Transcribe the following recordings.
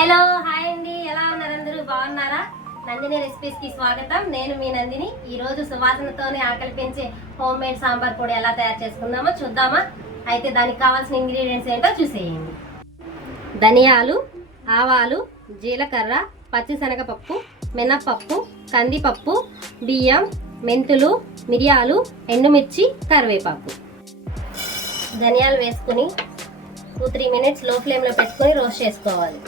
Hello hi అండి, ఎలా ఉన్నారు? అందరూ బాగున్నారా? నందిని రెసిపీస్ కి స్వాగతం. నేను మీ నందిని. ఈ రోజు సువాసనతోనే ఆకలి పెంచే హోమ్ మేడ్ సాంబార్ పొడి ఎలా తయారు చేసుకుందామో చూద్దామా? అయితే దానికి కావాల్సిన ఇంగ్రీడియంట్స్ ఏంటో చూసేయండి. ధనియాలు, ఆవాలు, జీలకర్ర, పచ్చిశనగపప్పు, మినప్పప్పు, కందిపప్పు, బియ్యం, మెంతులు, మిరియాలు, ఎండుమిర్చి, కరివేపాకు. ధనియాలు వేసుకుని 2-3 మినిట్స్ లో ఫ్లేమ్లో పెట్టుకొని రోస్ట్ చేసుకోవాలి.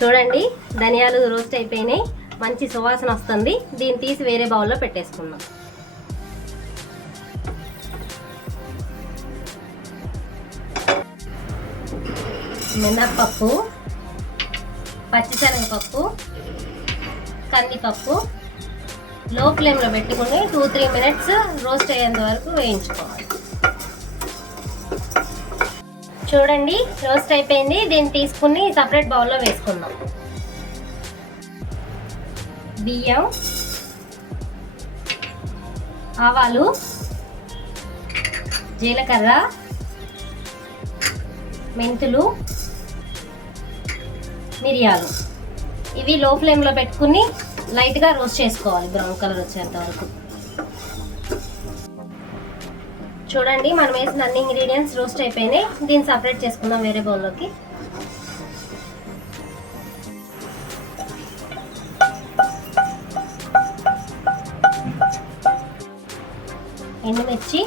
చూడండి, ధనియాలు రోస్ట్ అయిపోయినాయి, మంచి సువాసన వస్తుంది. దీన్ని తీసి వేరే బౌల్లో పెట్టేసుకుందాం. మినప్పప్పు, పచ్చిశనగపప్పు, కందిపప్పు లో ఫ్లేమ్లో పెట్టుకుని 2-3 మినిట్స్ రోస్ట్ అయ్యేంత వరకు వేయించుకోవాలి. చూడండి, రోస్ట్ అయిపోయింది. దీన్ని తీసుకుని సపరేట్ బౌల్లో వేసుకుందాం. బియ్యం, ఆవాలు, జీలకర్ర, మెంతులు, మిరియాలు ఇవి లో ఫ్లేమ్లో పెట్టుకుని లైట్గా రోస్ట్ చేసుకోవాలి, బ్రౌన్ కలర్ వచ్చేంత వరకు. చూడండి, మనం వేసిన అన్ని ఇంగ్రీడియంట్స్ రోస్ట్ అయిపోయినాయి. దీన్ని సపరేట్ చేసుకుందాం వేరే బౌల్లోకి. ఎండుమిర్చి,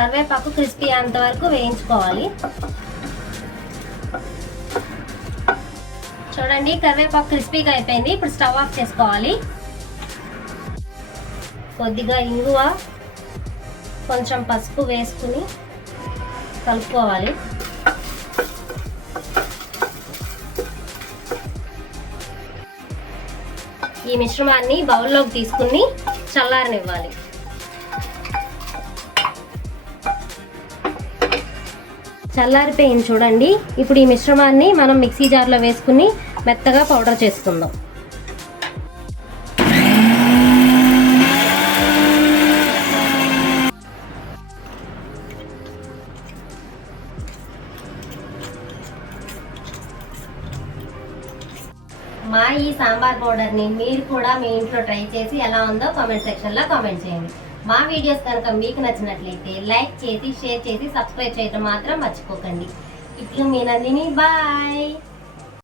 కరివేపాకు క్రిస్పీ అయ్యేంత వరకు వేయించుకోవాలి. చూడండి, కరివేపాకు క్రిస్పీగా అయిపోయింది. ఇప్పుడు స్టవ్ ఆఫ్ చేసుకోవాలి. కొద్దిగా ఇంగువ, కొంచెం పసుపు వేసుకుని కలుపుకోవాలి. ఈ మిశ్రమాన్ని బౌల్లోకి తీసుకుని చల్లారనివ్వాలి. చల్లారిపోయింది చూడండి. ఇప్పుడు ఈ మిశ్రమాన్ని మనం మిక్సీ జార్లో వేసుకుని మెత్తగా పౌడర్ చేసుకుందాం. మా ఈ సాంబార్ పౌడర్ని మీరు కూడా మీ ఇంట్లో ట్రై చేసి ఎలా ఉందో కామెంట్ సెక్షన్లో కామెంట్ చేయండి. మా వీడియోస్ కనుక మీకు నచ్చినట్లయితే లైక్ చేసి, షేర్ చేసి, సబ్స్క్రైబ్ చేయడం మాత్రం మర్చిపోకండి. ఇట్లు మీ నందిని, బాయ్.